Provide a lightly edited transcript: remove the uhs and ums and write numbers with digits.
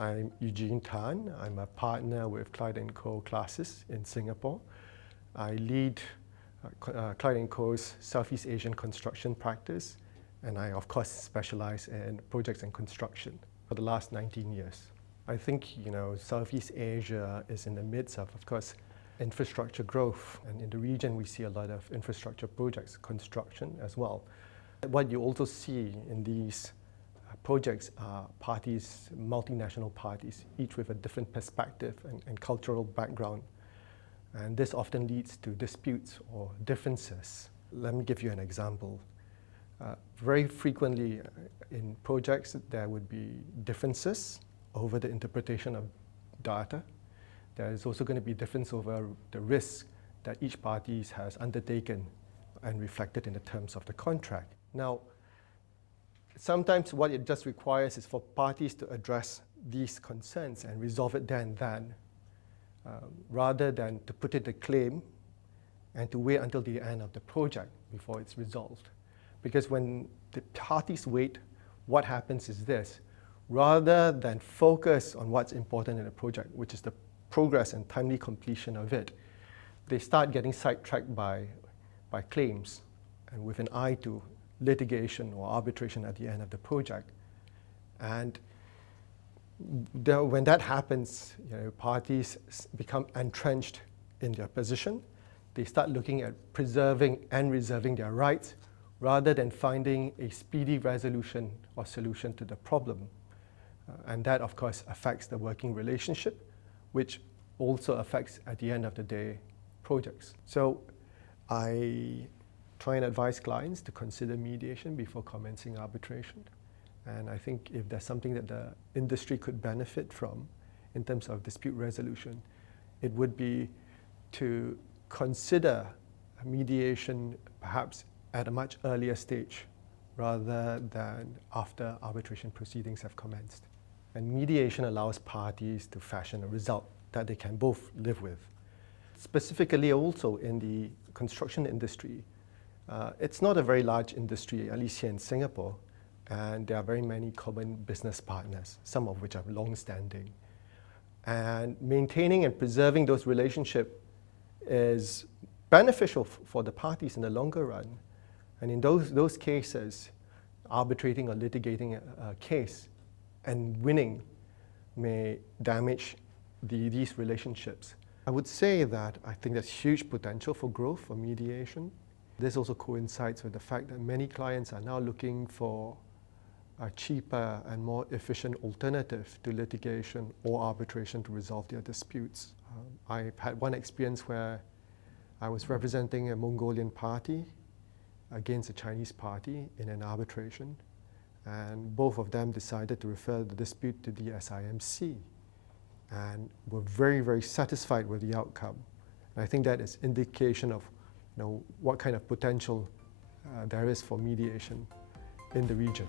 I'm Eugene Tan. I'm a partner with Clyde Co Clasis in Singapore. I lead Clyde Co's Southeast Asian construction practice, and I of course specialize in projects and construction for the last 19 years. I think Southeast Asia is in the midst of course, infrastructure growth, and in the region we see a lot of infrastructure projects, construction as well. What you also see in these projects are parties, multinational parties, each with a different perspective and cultural background. And this often leads to disputes or differences. Let me give you an example. Very frequently in projects there would be differences over the interpretation of data. There is also going to be difference over the risk that each party has undertaken and reflected in the terms of the contract. Now, sometimes what it just requires is for parties to address these concerns and resolve it there and then, rather than to put in a claim and to wait until the end of the project before it's resolved. Because when the parties wait, what happens is this: rather than focus on what's important in the project, which is the progress and timely completion of it, they start getting sidetracked by claims and with an eye to litigation or arbitration at the end of the project. And when that happens, parties become entrenched in their position. They start looking at preserving and reserving their rights rather than finding a speedy resolution or solution to the problem. And that, of course, affects the working relationship, which also affects, at the end of the day, projects. So I try and advise clients to consider mediation before commencing arbitration. And I think if there's something that the industry could benefit from in terms of dispute resolution, it would be to consider mediation perhaps at a much earlier stage rather than after arbitration proceedings have commenced. And mediation allows parties to fashion a result that they can both live with. Specifically also in the construction industry, it's not a very large industry, at least here in Singapore, and there are very many common business partners, some of which are long-standing. And maintaining and preserving those relationships is beneficial for the parties in the longer run. And in those cases, arbitrating or litigating a case and winning may damage these relationships. I would say that I think there's huge potential for growth for mediation. This also coincides with the fact that many clients are now looking for a cheaper and more efficient alternative to litigation or arbitration to resolve their disputes. I've had one experience where I was representing a Mongolian party against a Chinese party in an arbitration, and both of them decided to refer the dispute to the SIMC and were very, very satisfied with the outcome. And I think that is indication of what kind of potential there is for mediation in the region.